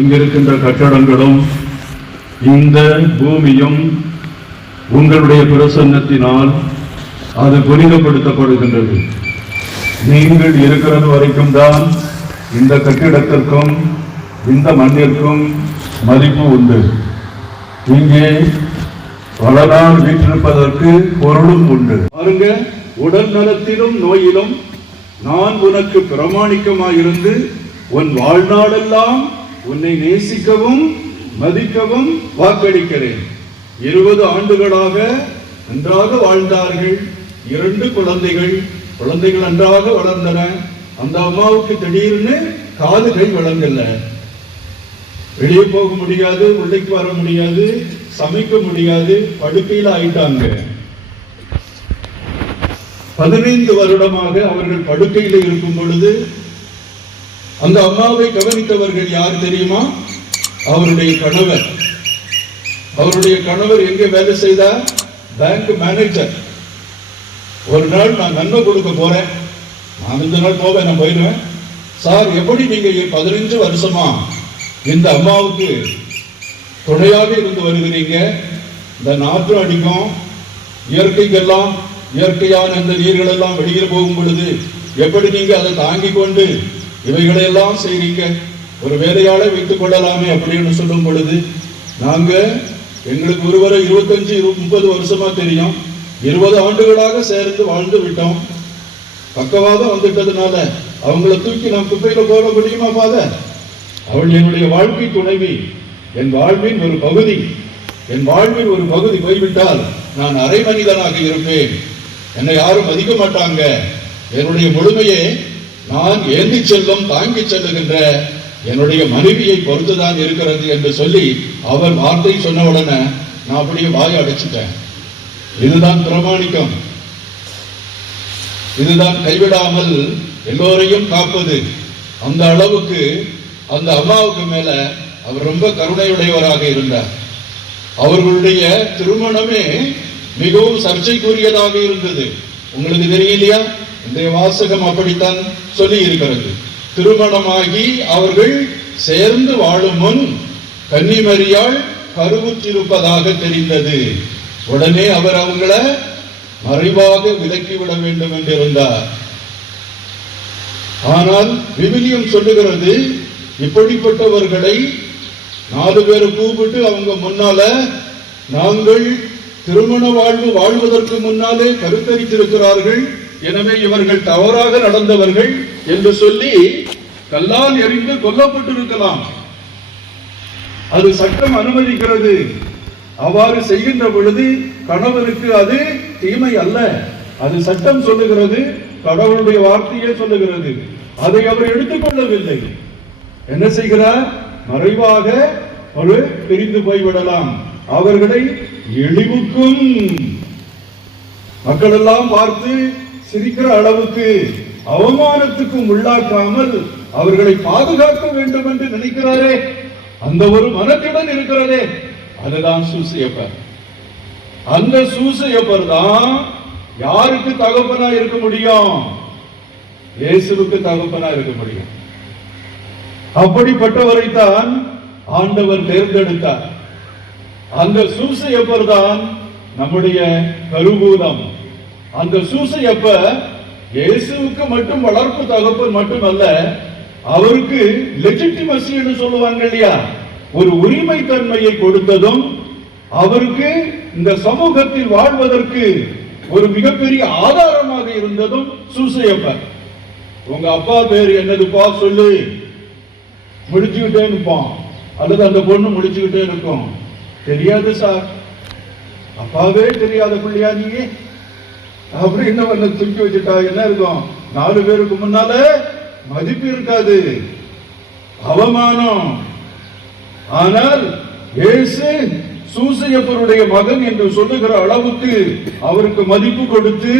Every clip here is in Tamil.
இங்கிருக்கின்ற கட்டடங்களும் இந்த பூமியும் உங்களுடைய பிரசன்னத்தினால் அது புனிதப்படுத்தப்படுகின்றது. நீங்கள் இருக்கிறது வரைக்கும் தான் இந்த கட்டிடத்திற்கும் இந்த மண்ணிற்கும் மதிப்பு உண்டு. இங்கே பல நாள் வீற்றிருப்பதற்கு பொருளும் உண்டு. பாருங்க, உடல் நலத்திலும் நோயிலும் நான் உனக்கு பிரமாணிக்கமாயிருந்து உன் வாழ்நாளெல்லாம் உன்னை நேசிக்கவும் மதிக்கவும் வாக்களிக்கிறேன். 20 ஆண்டுகளாக நன்றாக வாழ்ந்தார்கள். 2 குழந்தைகள் நன்றாக வளர்ந்தன. அந்த அம்மாவுக்கு திடீர்னு காதுகள் வளங்கல்ல. வெளியே போக முடியாது, உள்ளைக்கு வர முடியாது, சமைக்க முடியாது, படுக்கையில் ஆயிட்டாங்க. 15 வருடமாக அவர்கள் படுக்கையில் இருக்கும் பொழுது அந்த அம்மாவை கவனித்தவர்கள் யார் தெரியுமா? அவருடைய கணவர். அவருடைய கணவர் எங்கே வேலை செய்தார்? Bank manager. ஒரு நாள் நான் நன்மை கொடுக்க போறேன், நான் இந்த நாள் போவேன், நான் போயிடுவேன். சார், எப்படி நீங்க 15 வருஷமா இந்த அம்மாவுக்கு துணையாக இருந்து வருகிறீங்க? இந்த நாற்று அடிக்கும், இயற்கைக்கெல்லாம் இயற்கையான இந்த நீர்கள் எல்லாம் வெளியில் போகும் பொழுது எப்படி நீங்க அதை தாங்கி கொண்டு இவைகளையெல்லாம் செய்றீங்க? ஒரு வேலையாளை வைத்துக் கொள்ளலாமே அப்படின்னு சொல்லும் பொழுது, நாங்க எங்களுக்கு ஒருவரை 25-30 வருஷமா தெரியும், 20 ஆண்டுகளாக சேர்ந்து வாழ்ந்து விட்டோம். பக்கவாதம் வந்துட்டதுனால அவங்களை தூக்கி நாம் குப்பையில போக முடியுமா? ஃபாதர், அவள் என்னுடைய வாழ்க்கை துணைவி, என் வாழ்வின் ஒரு பகுதி. என் வாழ்வின் ஒரு பகுதி போய்விட்டால் நான் அரை மனிதனாக இருப்பேன். என்னை யாரும் மதிக்க மாட்டாங்க. என்னுடைய முழுமையே நான் ஏந்தி செல்லும் தாங்கி செல்லுகின்ற என்னுடைய மனைவியை பொறுத்துதான் இருக்கிறது என்று சொல்லி அவர் வார்த்தை சொன்ன உடனே நான் அப்படியே வாயை அடைச்சிட்டேன். இதுதான் பிரமாணிக்கம், இதுதான் கைவிடாமல் எல்லோரையும் காப்பது. அந்த அளவுக்கு அந்த அம்மாவுக்கு மேல அவர் ரொம்ப கருணையுடையவராக இருந்தார். அவர்களுடைய திருமணமே மிகவும் சர்ச்சைக்குரியதாக இருந்தது. உங்களுக்கு தெரியலையா? இந்த வாசகம் அப்படித்தான் சொல்லி இருக்கிறது. திருமணமாகி அவர்கள் சேர்ந்து வாழும் முன் கன்னிமரியாள் கருவுற்றிருப்பதாக தெரிந்தது. உடனே அவர் அவங்கள மறைவாக விலக்கிவிட வேண்டும் என்றிருந்தார். ஆனால் விவிலியம் சொல்லுகிறது, இப்படிப்பட்டவர்களை 4 பேரை கூப்பிட்டு அவங்க முன்னால, நாங்கள் திருமண வாழ்வு வாழ்வதற்கு முன்னாலே கருத்தரித்திருக்கிறார்கள், எனவே இவர்கள் தவறாக நடந்தவர்கள் என்று சொல்லி கல்லால் எறிந்து கொல்லப்பட்டிருக்கலாம். அது சட்டம் அனுமதிக்கிறது. அவ்வாறு செய்கின்ற பொழுது கணவனுக்கு அது தீமை அல்ல, அது சட்டம் சொல்லுகிறது, கடவுளுடைய வார்த்தையே சொல்லுகிறது. அதை அவர் எடுத்துக்கொள்ளவில்லை. என்ன செய்கிறார்? மறைவாக ஒரு பிரிந்து போய்விடலாம். அவர்களை இழிவுக்கும் மக்கள் எல்லாம் பார்த்து சிரிக்கிற அளவுக்கு அவமானத்துக்கும் உள்ளாக்காமல் அவர்களை பாதுகாக்க வேண்டும் என்று நினைக்கிறாரே, அந்த ஒரு மனத்துடன் இருக்கிறதே, அதுதான் சூசையப்பர். அந்த சூசையப்பர் தான் யாருக்கு தகப்பனா இருக்க முடியும்? இயேசுவுக்கு தகப்பனா இருக்க முடியும். அப்படிப்பட்டவரைத்தான் ஆண்டவர் தேர்ந்தெடுத்தார். அந்த சூசையப்பர் தான் நம்முடைய கருவூலம். அந்த சூசையப்பர் இயேசுவுக்கு மட்டும் வளர்ப்பு தகப்பன் மட்டுமல்ல, அவருக்கு லெஜிட்டிமசி என்று சொல்லுவாங்க இல்லையா, ஒரு உரிமை தன்மையை கொடுத்ததும், அவருக்கு இந்த சமூகத்தில் வாழ்வதற்கு ஒரு மிகப்பெரிய ஆதாரமாக இருந்ததும் சூசையப்பர். உங்க அப்பா பேர் என்னதுப்பா சொல்லு, முடிச்சுக்கிட்டே இருப்பான், அல்லது அந்த பொண்ணு முடிச்சுக்கிட்டே இருக்கும். தெரியாது சார், அப்பாவே தெரியாத பிள்ளையா நீங்க அப்படின்னு வந்து தூக்கி வச்சுட்டா என்ன இருக்கும்? 4 பேருக்கு முன்னால மதிப்பு இருக்காது, அவமானம். ஆனால் இயேசு சூசையப்பருடைய மகன் என்று சொல்லுகிற அளவுக்கு அவருக்கு மதிப்பு கொடுத்து,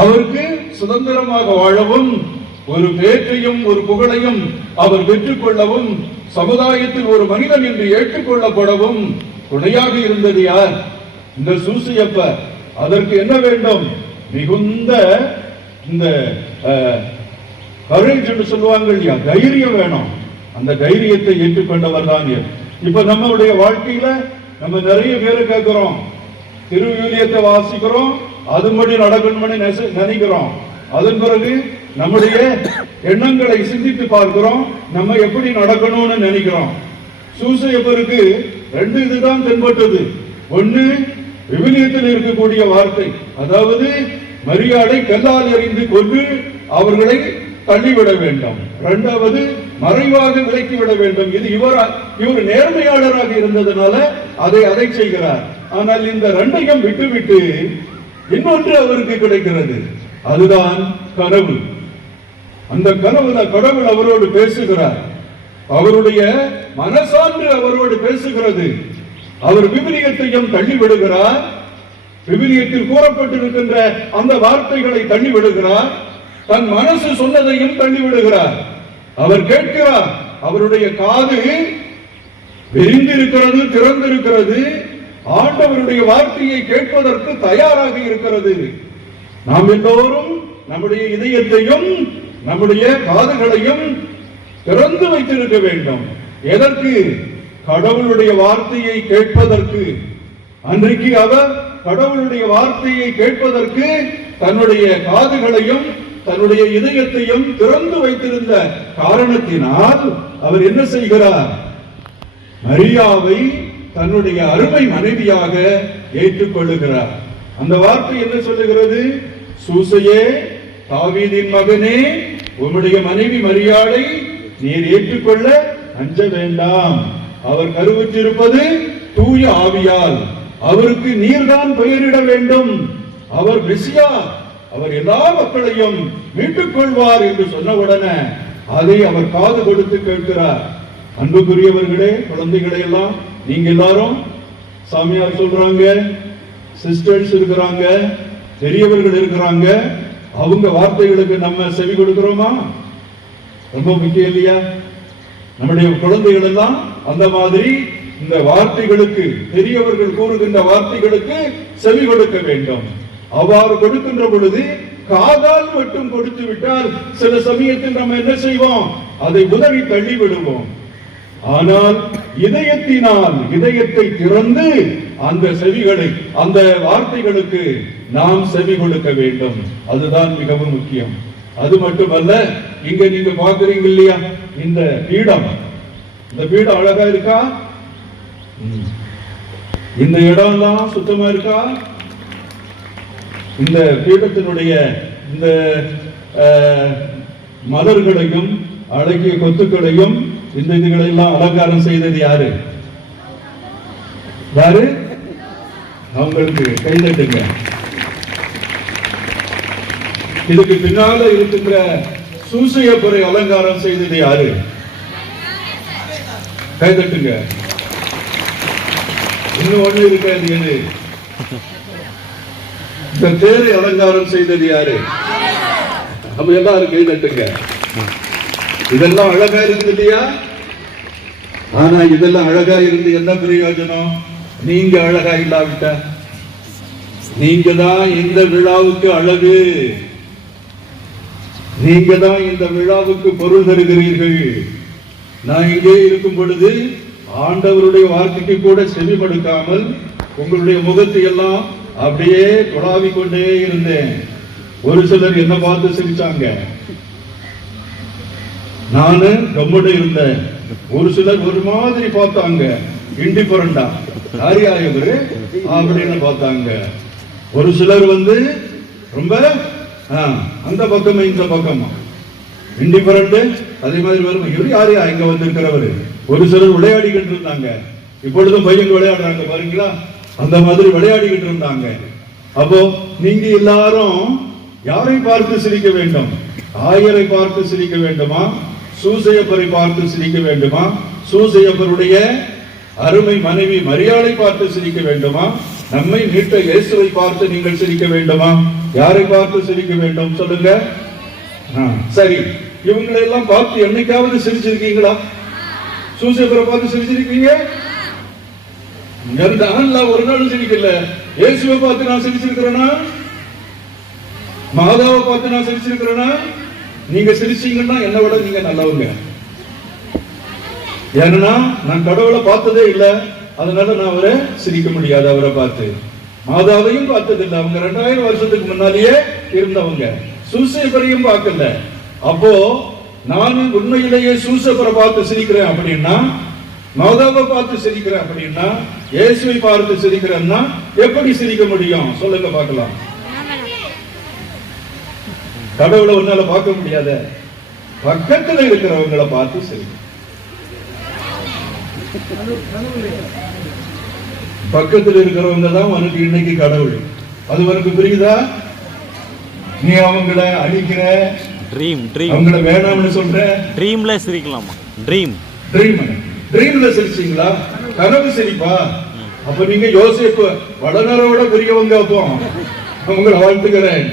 அவருக்கு சுதந்திரமாக வாழவும், ஒரு பேற்றையும் ஒரு புகழையும் அவர் பெற்றுக்கொள்ளவும், சமுதாயத்தில் ஒரு மனிதன் என்று ஏற்றுக்கொள்ளப்படவும் துணையாக இருந்தது யார்? இந்த சூசையப்பர். அதற்கு என்ன வேண்டும்? மிகுந்த இந்த கரேஜ் என்று சொல்லுவாங்க இல்லையா, தைரியம் வேணும். அந்த தைரியத்தை ஏற்றுக்கொண்டவர் தான். இப்ப நம்மளுடைய வாழ்க்கையில நம்ம நிறைய பேரை கேட்கிறோம், திருவிவிலியத்தை வாசிக்கிறோம், அதுபடி நடக்கணும்னு நினைக்கிறோம். அதன் பிறகு நம்முடைய எண்ணங்களை சிந்தித்து பார்க்கிறோம், நம்ம எப்படி நடக்கணும்னு நினைக்கிறோம். சூசையப்பருக்கு ரெண்டு இதுதான் தென்பட்டது. ஒண்ணு, விவிலியத்தில் இருக்கக்கூடிய வார்த்தை, அதாவது மரியாதை கல்லால் எறிந்து கொண்டு அவர்களை தள்ளிவிட வேண்டும். இரண்டாவது, மறைவாக விலக்கிவிட வேண்டும். இது இவர் நேர்மையாளராக இருந்ததுனால அதை செய்கிறார். ஆனால் இந்த ரெண்டையும் விட்டுவிட்டு இன்னொன்று அவருக்கு கிடைக்கிறது, அதுதான் கனவு. அந்த கனவுல கடவுள் அவரோடு பேசுகிறார், அவருடைய மனசான்று அவரோடு பேசுகிறது. அவர் விவிலியத்தையும் தள்ளிவிடுகிறார், விவிலியத்தில் கூறப்பட்டிருக்கின்ற அந்த வார்த்தைகளை தள்ளிவிடுகிறார், தன் மனசு சொன்னதையும் தள்ளிவிடுகிறார். அவர் கேட்கிறார், அவருடைய காது விரிந்திருக்கிறது, திறந்திருக்கிறது, ஆண்டவருடைய வார்த்தையை கேட்பதற்கு தயாராக இருக்கிறது. நாம் எல்லோரும் நம்முடைய இதயத்தையும் நம்முடைய காதுகளையும் திறந்து வைத்திருக்க வேண்டும். எதற்கு? கடவுளுடைய வார்த்தையை கேட்பதற்கு. அன்றைக்கு அவர் கடவுளுடைய வார்த்தையை கேட்பதற்கு தன்னுடைய காதுகளையும் தன்னுடைய இதயத்தையும் திறந்து வைத்திருந்த காரணத்தினால் அவர் என்ன செய்கிறார்? மரியாவை தன்னுடைய அருமை மனைவியாக ஏற்றுக்கொள்ளுகிறார். அந்த வார்த்தை என்ன சொல்லுகிறது? சூசையே, தாவீதின் மகனே, உம்முடைய மனைவி மரியாளை நீர் ஏற்றுக்கொள்ள அஞ்ச வேண்டாம். அவர் கருவுற்றிருப்பது தூய ஆவியால். அவருக்கு நீர்தான் பெயரிட வேண்டும். அவர் மெசியா, அவர் எல்லா மக்களையும் மீட்டுக் கொள்வார் என்று சொன்னவுடனே அதை அவர் காது கொடுத்து கேட்கிறார். அன்புக்குரியவர்களே, குழந்தைகளை எல்லாம் நீங்க எல்லாரும் சாமியார் சொல்றாங்க, சிஸ்டர்ஸ் இருக்கிறாங்க, பெரியவர்கள் இருக்கிறாங்க, அவங்க வார்த்தைகளுக்கு நம்ம செவி கொடுக்கிறோமா? ரொம்ப முக்கியம் இல்லையா? நம்முடைய குழந்தைகள் எல்லாம் அந்த மாதிரி இந்த வார்த்தைகளுக்கு, பெரியவர்கள் கூறுகின்ற வார்த்தைகளுக்கு செவி கொடுக்க வேண்டும். அவ்வாறு கொடுக்கின்ற பொழுது காதால் மட்டும் கொடுத்து விட்டால் சில சமயத்தில் நம்ம என்ன செய்வோம்? அதை உதறி தள்ளி விடுவோம். ஆனால் இதயத்தினால், இதயத்தை திறந்து அந்த செவிகளை, அந்த வார்த்தைகளுக்கு நாம் செவி கொடுக்க வேண்டும். அதுதான் மிகவும் முக்கியம். அது மட்டுமல்ல, இங்க நீங்க பாக்குறீங்க இல்லையா, இந்த பீடம், இந்த பீடம் அழகா இருக்கா? இந்த இடம் எல்லாம் சுத்தமா இருக்கா? இந்த பீடத்தினுடைய இந்த மலர்களையும் அழகிய கொத்துக்களையும் இந்த இதுகளை எல்லாம் அலங்காரம் செய்தது யாரு? யாரு? அவங்களுக்கு கைதட்டுங்க. இதுக்கு பின்னால இருக்கின்ற சூசையப்பரை அலங்காரம் செய்தது யாரு? கைதட்டுங்க. இன்னும் ஒண்ணு இருக்காது, எது? இந்த தேரை அலங்காரம் செய்தது யாரு? அப்ப எல்லாரும் கைதட்டுங்க. இதெல்லாம் அழகா இருக்குது இல்லையா? ஆனா இதெல்லாம் அழகா இருந்து என்ன பிரயோஜனம்? நீங்க அழகா இல்லாவிட்ட, நீங்க தான் இந்த விழாவுக்கு அழகு, நீங்க தான் இந்த விழாவுக்கு பொருள் தருகிறீர்கள். நான் இங்கே இருக்கும் பொழுது ஆண்டவருடைய வார்த்தைக்கு கூட செவிமடுக்காமல் உங்களுடைய முகத்தை எல்லாம் அப்படியே தொடாவிக் கொண்டே இருந்தேன். ஒரு சிலர் என்ன பார்த்து சிரிச்சாங்க, நானு கம்முன்னு இருந்தேன். ஒரு சிலர் ஒரு மாதிரி பார்த்தாங்க, இண்டிபரண்டா, ஆரியாயவரு அப்படின்னு பார்த்தாங்க. ஒரு சிலர் ரொம்ப அந்த பக்கமா இந்த பக்கமா இண்டிபரண்ட், அதே மாதிரி வரும், இவரு யாரையா இங்க வந்திருக்கிறவரு. ஒரு சிலர் விளையாடிக்கிட்டு இருந்தாங்க, இப்பொழுதும் பையன் விளையாடுறாங்க பாருங்களா, அந்த மாதிரி விளையாடிக்கிட்டு இருந்தாங்க. அப்போ நீங்க எல்லாரும் யாரை பார்த்து சிரிக்க வேண்டும்? ஆயரை பார்த்து சிரிக்க வேண்டுமா? சூசையப்பரை பார்த்து சிரிக்க வேண்டுமா? சூசையப்பருடைய அருமை மனைவி மரியாதை பார்த்து சிரிக்க வேண்டுமா? நம்மை மீட்ட இயேசுவை பார்த்து நீங்கள் சிரிக்க வேண்டுமா? யாரை பார்த்து சிரிக்க வேண்டும் சொல்லுங்க. சரி, இவங்களை எல்லாம் பார்த்து என்னைக்காவது சிரிச்சிருக்கீங்களா? சூசையப்பரை பார்த்து சிரிச்சிருக்கீங்க? ஒரு நாள் சிரிக்கல. இயேசுவை பார்த்து நான் சிரிச்சிருக்கிறேனா? மாதாவை பார்த்து நான் சிரிச்சிருக்கிறேனா? நீங்க சிரிச்சீங்கன்னா என்ன விட நீங்க நல்லவங்க. ஏன்னா நான் கடவுளை பார்த்ததே இல்லை, அதனால நான் அவரை சிரிக்க முடியாது. அவரை பார்த்து மாதாவையும் பார்த்ததில்லை, அவங்க 2000 வருஷத்துக்கு முன்னாலேயே இருந்தவங்க. சூசேப்பரையும் பார்க்கல. அப்போ நான் உண்மையிலேயே சூசேப்பரை பார்த்து சிரிக்கிறேன் அப்படின்னா, மாதாவை பார்த்து சிரிக்கிறேன் அப்படின்னா, இயேசுவை பார்த்து சிரிக்கிறேன்னா எப்படி சிரிக்க முடியும் சொல்லுங்க பார்க்கலாம். கடவுளை உன்னால பார்க்க முடியாத, பக்கத்துல இருக்கிறவங்களை பார்த்து சிரிக்க. பக்கத்தில் இருக்கிறவங்க தான் உனக்கு இன்னைக்கு கடவுள். அது உனக்கு புரியுதா? நீ அவங்கள அழிக்கிற, அவங்கள வேணாம்னு சொல்ற. ட்ரீம்ல சிரிக்கலாமா? ட்ரீம்ல சிரிச்சீங்களா? கனவு சிரிப்பா? அப்ப நீங்க யோசிப்பு வளனரோட பெரியவங்க. அப்போ உங்களை வாழ்த்துக்கிறேன்.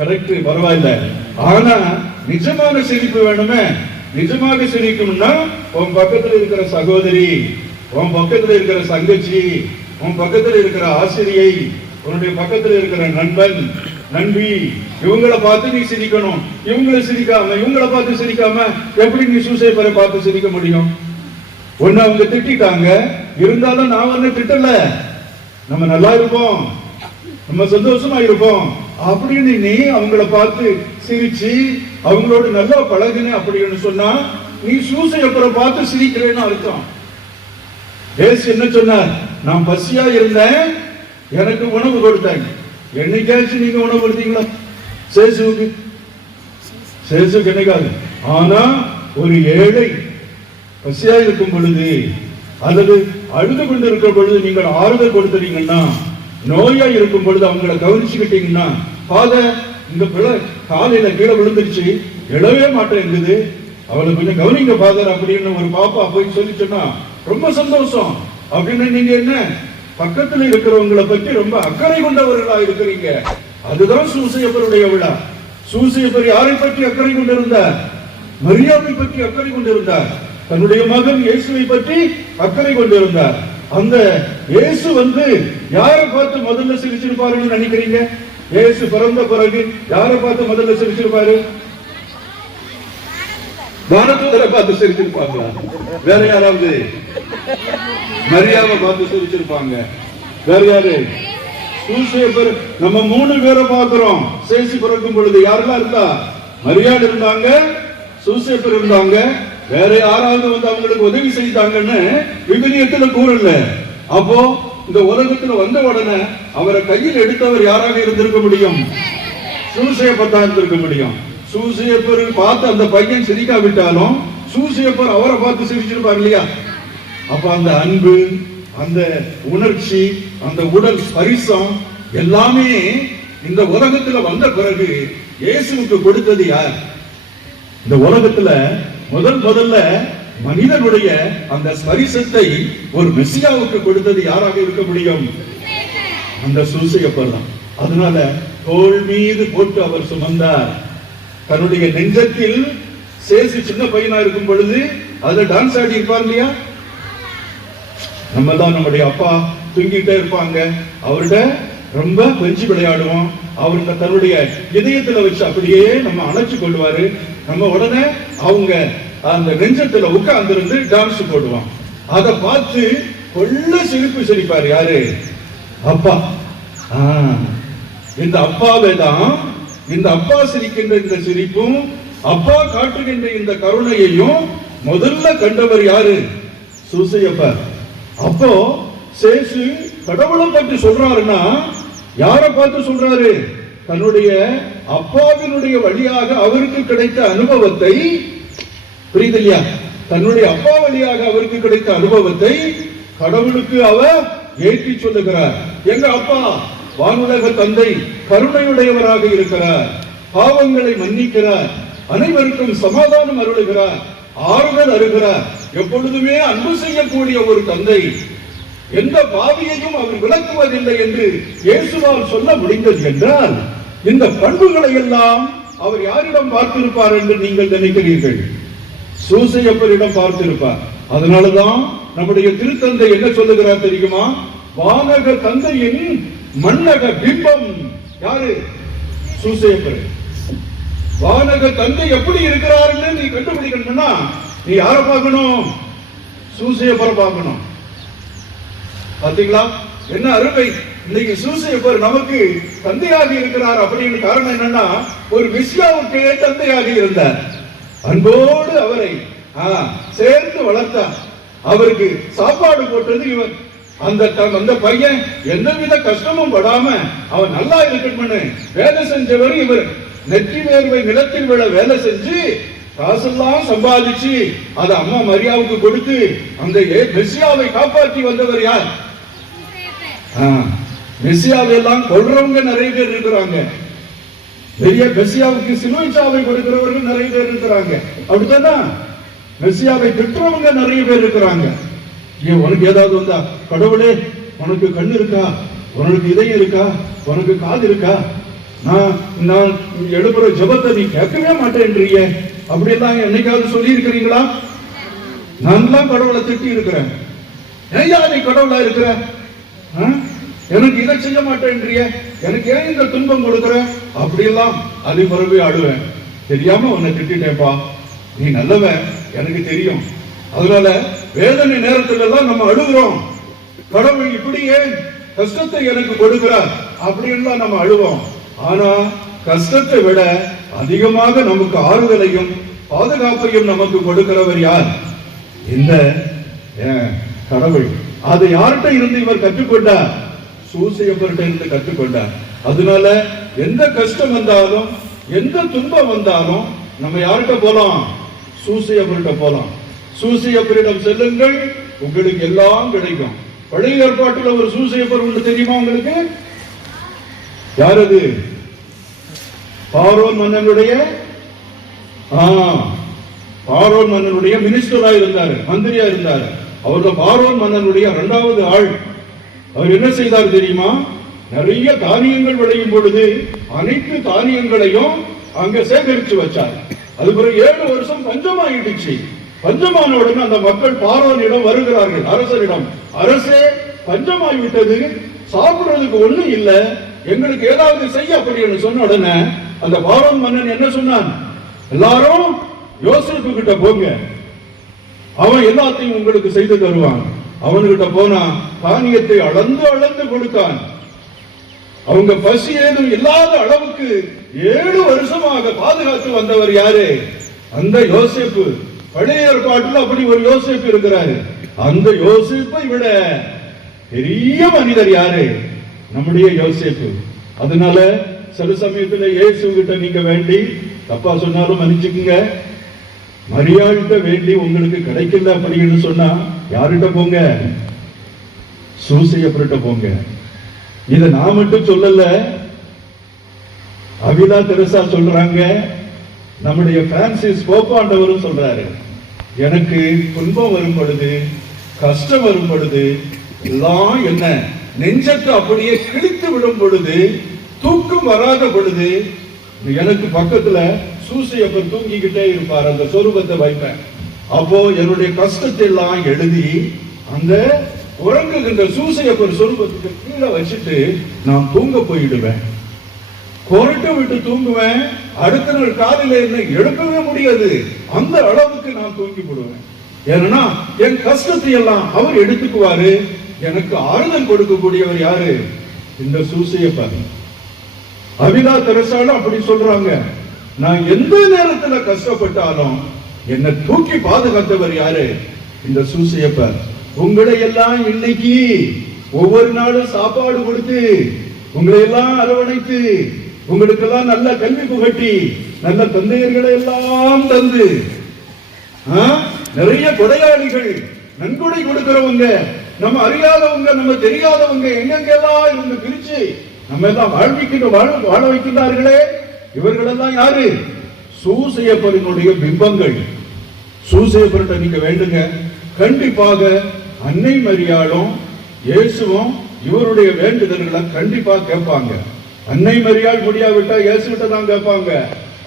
கரெக்ட், பரவாயில்ல. ஆனா நிஜமான சிரிப்பு வேணுமே. நிஜமாக சிரிக்கணும்னா உன் பக்கத்துல இருக்கிற சகோதரி, உன் பக்கத்துல இருக்கிற தங்கச்சி, உன் பக்கத்துல இருக்கிற ஆசிரியை, உன்னுடைய பக்கத்துல இருக்கிற நண்பன், நண்பி, இவங்களை பார்த்து நீ சிரிக்கணும். இவங்களை சிரிக்காம, இவங்களை பார்த்து சிரிக்காம எப்படி நீ சூசேப்பரை பார்த்து சிரிக்க முடியும்? ஒன்னு அவங்க திட்டாங்க, இருந்தாலும் நான் ஒன்னு திட்டல, நம்ம நல்லா இருப்போம், நம்ம சந்தோஷமா இருப்போம் அப்படின்னு நீ அவங்கள பார்த்து சிரிச்சு அவங்களோட நல்லா பழகுன அப்படின்னு சொன்னா நீ சூசேப்பரை பார்த்து சிரிக்கிறேன்னு அர்த்தம். ஏசு என்ன சொன்னார்? நான் பசியா இருந்தேன், எனக்கு உணவு கொடுத்தாங்க. என்னைக்காச்சும் நீங்க உணவு கொடுத்தீங்களா சேசுவுக்கு? சேசுக்கு என்னைக்காது. ஆனா ஒரு ஏழை பசியா இருக்கும் பொழுது அல்லது அழுது கொண்டு இருக்கிற பொழுது நீங்கள் ஆறுதல் கொடுத்துட்டீங்கன்னா, நோயா இருக்கும் பொழுது அவங்களை கவனிச்சுக்கிட்டீங்கன்னா, ஃபாதர் இந்த பிள்ளை காலையில கீழே விழுந்துருச்சு, எழவே மாட்டேங்குது, அவளை கொஞ்சம் கவனிங்க ஃபாதர் அப்படின்னு ஒரு பாப்பா போய் சொல்லிச்சோன்னா ரொம்ப சந்தோஷம். அப்படின்னு நீங்க என்ன பக்கத்துல இருக்கிறவங்களை பற்றி ரொம்ப அக்கறை கொண்டவர்களா இருக்கிறீங்க. அதுதான் சூசேப்பருடைய விழா. சூசேப்பர் யாரை பற்றி அக்கறை கொண்டிருந்தார்? மரியாதை பற்றி அக்கறை கொண்டிருந்தார். தன்னுடைய மகன் இயேசுவை பற்றி அக்கறை கொண்டிருந்தார். அந்த இயேசு யாரை பார்த்து முதல்ல சிரிச்சிருப்பாருன்னு நினைக்கிறீங்க? இயேசு பிறந்த பிறகு யாரை பார்த்து முதல்ல சிரிச்சிருப்பாரு? வானதூதரை பார்த்து சிரிச்சிருப்பாங்களா? வேற யாராவது? மரியாதை பார்த்து சிரிச்சிருப்பாங்க. வேற யாரு? சூசேப்பர். நம்ம 3 பேரை பார்க்கிறோம். சேசு பிறக்கும் பொழுது யாரெல்லாம் இருந்தா? மரியாதை இருந்தாங்க, சூசேப்பர் இருந்தாங்க. வேற யாராவது அவங்களுக்கு உதவி செய்தாங்கன்னு விவிலியத்துல கூறல. அப்போ இந்த உலகத்துல வந்த உடனே அவரை கையில் எடுத்தவர் யாராக இருந்திருக்க முடியும்? சூசேப்பர் தான் இருந்திருக்க முடியும். சூசேப்பர் பார்த்து அந்த பையன் சிரிக்காவிட்டாலும் சூசேப்பர் அவரை பார்த்து சிரிச்சிருப்பார் இல்லையா? அப்ப அந்த அன்பு, அந்த உணர்ச்சி, அந்த உடல் ஸ்பரிசம் எல்லாமே இந்த உலகத்துல வந்த பிறகு இயேசுவுக்கு கொடுத்தது யார்? இந்த உலகத்துல முதல்ல மனிதனுடைய அந்த ஸ்பரிசத்தை ஒரு மெசியாவுக்கு கொடுத்தது யாராக இருக்க முடியும்? அந்த சூசேப்பர் தான். அதனால தோள் மீது போட்டு அவர் சுமந்தார். தன்னுடைய நெஞ்சத்தில் சேசு சின்ன பையனா இருக்கும் பொழுது அதுல டான்ஸ் ஆடி இருப்பார் இல்லையா? நம்ம தான் நம்முடைய அப்பா தூங்கிட்டே இருப்பாங்க, அவர்கிட்ட ரொம்ப கொஞ்சி விளையாடுவோம். அவருக்கு தன்னுடைய இதயத்துல வச்சு அப்படியே நம்ம அணைச்சு கொள்வாரு. நம்ம உடனே அவங்க அந்த நெஞ்சத்துல உட்கார்ந்து இருந்து டான்ஸ் போடுவோம். அதை பார்த்து கொள்ள சிரிப்பு சிரிப்பார். யாரு? அப்பா. இந்த அப்பாவே தான். இந்த அப்பா சிரிக்கின்ற இந்த சிரிப்பும் அப்பா காட்டுகின்ற இந்த கருணையையும் முதல்ல கண்டவர் யாரு? சூசேப்பர். அப்போ சேசு கடவுளை பற்றி சொல்றாருன்னா யாரை பார்த்து சொல்றாரு? தன்னுடைய அப்பாவினுடைய வழியாக அவருக்கு கிடைத்த அனுபவத்தை, புரியுது இல்லையா? தன்னுடைய அப்பா வழியாக அவருக்கு கிடைத்த அனுபவத்தை கடவுளுக்கு அவர் ஏற்றி சொல்லுகிறார். எங்க அப்பா வானுலக தந்தை கருணையுடையவராக இருக்கிறார், பாவங்களை மன்னிக்கிறார், அனைவருக்கும் சமாதானம் அருளுகிறார், ஆறுதல் அருகிறார், எப்பொழுதுமே அன்பு செய்யக்கூடிய ஒரு தந்தை, எந்த பாவியையும் அவர் விளக்குவதில்லை என்று இயேசுவால் சொல்ல முடிந்தது என்றால் இந்த பண்புகளை எல்லாம் அவர் யாரிடம் பார்த்திருப்பார் என்று நீங்கள் நினைக்கிறீர்கள்? சூசேப்பரிடம் பார்த்திருப்பார். அதனாலதான் நம்முடைய திருத்தந்தை என்ன சொல்லுகிறார் தெரியுமா? வானக தந்தையின் மன்னக பிம்பம் யாரு? சூசேப்பர். வானக தந்தை எப்படி இருக்கிறாருன்னு நீ கண்டுபிடிக்கணும்னா நீ யாரை பார்க்கணும்? சூசையப்பரை பார்க்கணும். பாத்தீங்களா என்ன அருமை! இன்னைக்கு சூசையப்பர் நமக்கு தந்தையாக இருக்கிறார். அப்படின்னு காரணம் என்னன்னா, ஒரு மெசியாவுக்கு தந்தையாக இருந்தார். அன்போடு அவரை சேர்த்து வளர்த்தார். அவருக்கு சாப்பாடு போட்டது இவர். அந்த பையன் எந்தவித கஷ்டமும் படாம அவன் நல்லா இருக்கணும்னு வேலை செஞ்சவர் இவர். நெற்றி வேர்வை நிலத்தில் விழ வேலை செஞ்சு காசெல்லாம் சம்பாதிச்சு அதை அம்மா மரியாவுக்கு கொடுத்து அந்த மெசியாவை காப்பாற்றி வந்தவர் யார்? மெசியாவை எல்லாம் கொல்றவங்க நிறைய பேர் இருக்கிறாங்க. பெரிய மெசியாவுக்கு சிலுவை சாவை கொடுக்கிறவர்கள் நிறைய பேர் இருக்கிறாங்க. அப்படித்தானா? மெசியாவை திட்டுறவங்க நிறைய பேர் இருக்கிறாங்க. ஏன் உனக்கு ஏதாவது வந்தா, கடவுளே உனக்கு கண்ணு இருக்கா, உனக்கு இதயம் இருக்கா, உனக்கு காது இருக்கா, நான் எழுப்புற ஜபத்தை நீ கேட்கவே மாட்டேன்றீங்க, அப்படியெல்லாம் என்னைக்காவது சொல்லி இருக்கிறீங்களா? நான் தான் கடவுளை திட்டி இருக்கிறேன். ஏயா நீ கடவுளா இருக்கிற? எனக்கு இதை செய்ய மாட்டேன்றிய, எனக்கு ஏன் இந்த துன்பம் கொடுக்குற? அப்படியெல்லாம் அதை பிறகு ஆடுவேன். தெரியாம உன்னை திட்டேப்பா, நீ நல்லவன் எனக்கு தெரியும். அதனால வேதனை நேரத்துல எல்லாம் நம்ம அழுகிறோம். கடவுள் இப்படியே கஷ்டத்தை எனக்கு கொடுக்கிறார் அப்படின்னு நம்ம அழுவோம். ஆனா கஷ்டத்தை விட அதிகமாக நமக்கு ஆறுதலையும் பாதுகாப்பையும் நமக்கு கொடுக்கிறவர் யார்? இந்த கடவுள். அதை யார்கிட்ட இருந்து இவர் கற்றுக்கொண்டார்? சூசையப்பர்கிட்ட இருந்து கற்றுக்கொண்டார். அதனால எந்த கஷ்டம் வந்தாலும் எந்த துன்பம் வந்தாலும் நம்ம யார்கிட்ட போலாம்? சூசையப்பர்கிட்ட போலாம். சூசையப்பரிடம் செல்லுங்கள், உங்களுக்கு எல்லாம் கிடைக்கும். பழைய ஏற்பாட்டில் ஒரு சூசையப்பர் உண்டு, தெரியுமா உங்களுக்கு? யார் அது? பார்வோன் மன்னனுடைய பார்வோன் மன்னனுடைய மினிஸ்டரா இருந்தாரு, மந்திரியா இருந்தாரு. அவர்கள் பார்வோன் மன்னனுடைய இரண்டாவது ஆள். அவர் என்ன செய்தார் தெரியுமா? நிறைய தானியங்கள் விளையும் பொழுது அனைத்து தானியங்களையும் அங்க சேகரித்து வச்சார். அது பிறகு 7 வருஷம் பஞ்சமாயிடுச்சு. பஞ்சமான உடனே அந்த மக்கள் பார்வோனிடம் வருகிறார்கள், அரசரிடம். அரசே, பஞ்சமாகிவிட்டது, சாப்பிடுறதுக்கு ஒண்ணும் இல்ல, எங்களுக்கு ஏதாவது செய்ய அப்படின்னு சொன்ன உடனே அந்த பார்வோன் மன்னன் என்ன சொன்னான்? எல்லாரும் யோசேப்பு கிட்ட போங்க, அவன் எல்லாத்தையும் உங்களுக்கு செய்து தருவான். அவன்கிட்ட போனா தானியத்தை அளந்து அளந்து கொடுத்தான். அவங்க பசி ஏதும் இல்லாத அளவுக்கு 7 வருஷமாக பாதுகாத்து வந்தவர் யாரு? அந்த யோசேப்பு. பழைய ஏற்பாட்டில் அப்படி ஒரு யோசேப்பு இருக்கிறாரு. அந்த யோசேப்பை விட பெரிய மனிதர் யாரு? நம்முடைய யோசேப்பு. அதனால சில சமயத்துல இயேசு கிட்ட நீங்க வேண்டி, தப்பா சொன்னாலும் மன்னிச்சுக்குங்க, மரியாள்கிட்ட வேண்டி உங்களுக்கு கிடைக்கல அப்படின்னு சொன்னா யார்கிட்ட போங்க? சூசையப்பர்கிட்ட போங்க. இத நான் மட்டும் சொல்லல, அவிலா தெரசா சொல்றாங்க, நம்முடைய பிரான்சிஸ் போப்பாண்டவரும் சொல்றாரு. எனக்கு துன்பம் வரும் பொழுது, கஷ்டம் வரும் பொழுது எல்லாம் என்ன நெஞ்சத்தை அப்படியே கிழித்து விடும் பொழுது, தூக்கம் வராத பொழுது எனக்கு பக்கத்துல சூசையப்பர் தூங்கிக்கிட்டே இருப்பார். அந்த சொரூபத்தை வைப்பேன். அப்போ என்னுடைய கஷ்டத்தை எல்லாம் எழுதி அந்த உறங்குகின்ற சூசையப்பர் சொரூபத்துக்கு கீழே வச்சுட்டு நான் தூங்க போயிடுவேன். கொரட்டை விட்டு தூங்குவேன். அடுத்த நாள் காலையில என்ன எழுப்பவே முடியாது, அந்த அளவுக்கு நான் தூங்கி போடுவேன். ஏன்னா என் கஷ்டத்தை எல்லாம் அவர் எடுத்துக்குவாரு. எனக்கு ஆறுதல் கொடுக்கக்கூடியவர் யாரு? இந்த சூசையப்பர். அவிலா தெரசாலும் அப்படி சொல்றாங்க, நான் எந்த நேரத்துல கஷ்டப்பட்டாலும் என்னை தூக்கி பாதுகாத்தவர் யாரு? இந்த சூசையப்பர். உங்களை எல்லாம் இன்னைக்கு ஒவ்வொரு நாளும் சாப்பாடு கொடுத்து, உங்களை எல்லாம் அரவணைத்து, உங்களுக்கு எல்லாம் நல்ல கல்வி புகட்டி, நல்ல தந்தையர்களை எல்லாம் தந்து, நிறைய கொடையாளிகள், நன்கொடை கொடுக்கிறவங்க, நம்ம அறியாதவங்க, நம்ம தெரியாதவங்க, எங்கெங்கெல்லாம் இருந்து பிரிச்சு நம்ம எல்லாம் வாழ வைக்கின்றார்களே, இவர்களெல்லாம் யாரு? சூசையப்பரினுடைய பிம்பங்கள். சூசையப்பர்கிட்ட நீங்க வேண்டுங்க, கண்டிப்பாக அன்னை மரியாளும் இயேசுவும் இவருடைய வேண்டுதல்களை கண்டிப்பா கேட்பாங்க. அன்னை மரியாள் முடியாவிட்டா இயேசுகிட்ட தான் கேட்பாங்க.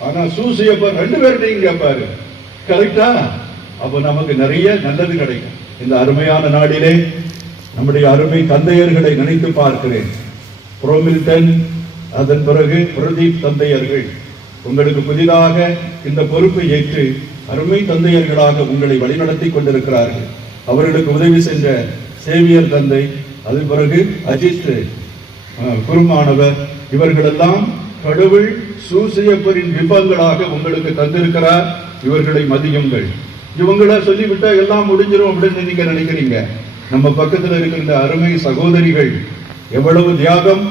ஆனா சூசையப்பர் 2 பேர்கிட்டையும் கேட்பாரு. கரெக்டா? அப்ப நமக்கு நிறைய நல்லது கிடைக்கும். இந்த அருமையான நாளிலே நம்முடைய அருமை தந்தையர்களை நினைத்து பார்க்கிறேன். புரோமில்டன், அதன் பிறகு பிரதீப் தந்தையர்கள் உங்களுக்கு புதிதாக இந்த பொறுப்பை ஏற்று அருமை தந்தையர்களாக உங்களை வழிநடத்தி கொண்டிருக்கிறார்கள். அவர்களுக்கு உதவி சென்ற சேவியர் தந்தை, அது பிறகு அஜித் குருமானவர், இவர்களெல்லாம் கடவுள் சூசையப்பரின் பிம்பங்களாக உங்களுக்கு தந்திருக்கிறார். இவர்களை மதியுங்கள். இவங்கள சொல்லிவிட்டா எல்லாம் முடிஞ்சிடும் அப்படின்னு நீங்க நினைக்கிறீங்க. நம்ம பக்கத்தில் இருக்கின்ற அருமை சகோதரிகள் எவ்வளவு தியாகம்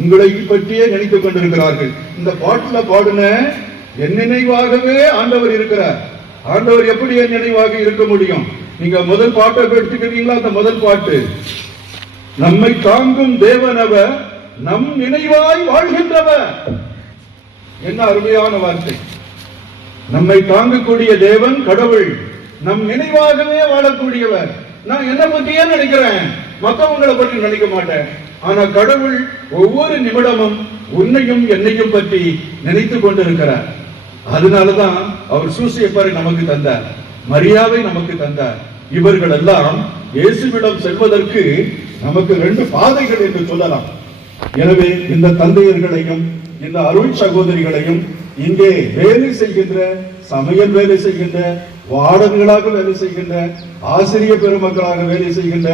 உங்களை பற்றியே நினைத்துக் கொண்டிருக்கிறார்கள். இந்த பாட்டுல பாடுன என் நினைவாகவே ஆண்டவர் இருக்கிறார். ஆண்டவர் எப்படி என் நினைவாக இருக்க முடியும்? நீங்க முதல் பாட்டை எடுத்துக்கிறீங்களா? அந்த முதல் பாட்டு, நம்மை தாங்கும் தேவனவர் நம் நினைவாய் வாழ்கின்றவர். என்ன அருமையான வார்த்தை! நம்மை தாங்கக்கூடிய தேவன் கடவுள் நம் நினைவாகவே வாழக்கூடியவர். நான் என்ன பத்தியே நினைக்கிறேன், மற்றவங்களை பற்றி நினைக்க மாட்டேன். ஆனா கடவுள் ஒவ்வொரு நிமிடமும் உன்னையும் என்னையும் பற்றி நினைத்து கொண்டிருக்கிறார். அதனாலதான் அவர் சூசையப்பரை நமக்கு தந்தார், மரியாதை நமக்கு தந்தார். இவர்கள் எல்லாம் இயேசுவிடம் செல்வதற்கு நமக்கு 2 பாதைகள் என்று சொல்லலாம். எனவே இந்த தந்தையர்களையும் இந்த அருள் சகோதரிகளையும், இங்கே வேலை செய்கின்ற, சமையல் வேலை செய்கின்ற, வார்டன்களாக வேலை செய்கின்ற, ஆசிரியர் பெருமக்களாக வேலை செய்கின்ற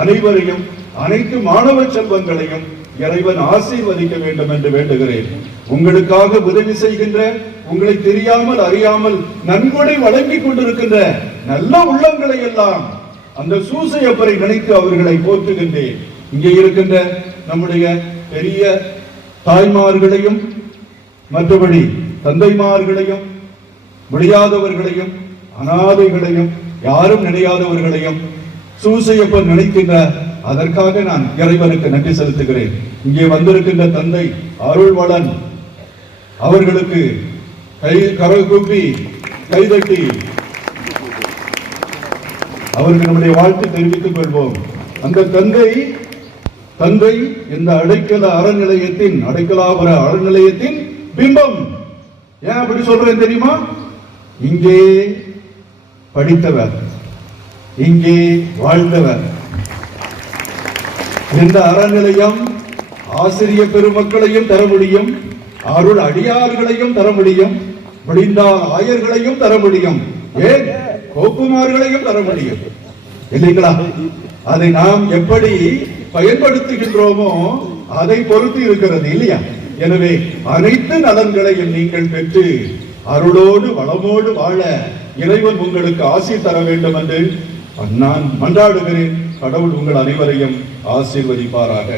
அனைவரையும், அனைத்து மாணவ செல்வங்களையும் இறைவன் ஆசீர்வதிக்க வேண்டும் என்று வேண்டுகிறேன். உங்களுக்காக உதவி செய்கின்ற, உங்களை தெரியாமல் அறியாமல் நன்கொடை வழங்கி கொண்டிருக்கின்ற நல்ல உள்ளங்களை எல்லாம் அந்த சூசையப்பரை நினைத்து அவர்களை போற்றுகின்றேன். இங்கே இருக்கின்ற நம்முடைய பெரிய தாய்மார்களையும், மற்றபடி தந்தைமார்களையும், முடியாதவர்களையும், அனாதைகளையும், யாரும் நினையாதவர்களையும் சூசையப்பன் நினைக்கின்ற, அதற்காக நான் இறைவனுக்கு நன்றி செலுத்துகிறேன். இங்கே வந்திருக்கின்ற தந்தை அருள்வளன் அவர்களுக்கு கரகூப்பி கைதட்டி அவருக்கு நம்முடைய வாழ்த்து தெரிவித்துக் கொள்வோம். அந்த தந்தை இந்த அடைக்கலாபுர அறநிலையத்தின் பிம்பம். ஏன் அப்படி சொல்றேன் தெரியுமா? இங்கே படித்தவர், இங்கே வாழ்ந்தவர். இந்த அறநிலையம் ஆசிரியர் பெருமக்களையும் தர முடியும், அருள் அடியார்களையும் தர முடியும், முடிந்தால் ஆயர்களையும் தர முடியும், ஏன் கோப்புமார்களையும் தர முடியும், இல்லைங்களா? அதை நாம் எப்படி பயன்படுத்துகின்றோமோ அதை பொறுத்து இருக்கிறது, இல்லையா? எனவே அனைத்து நலன்களையும் நீங்கள் பெற்று அருளோடு வளமோடு வாழ இறைவன் உங்களுக்கு ஆசி தர வேண்டும் என்று நான் மன்றாடுகிறேன். கடவுள் உங்கள் அனைவரையும் ஆசீர்வதிப்பாராக.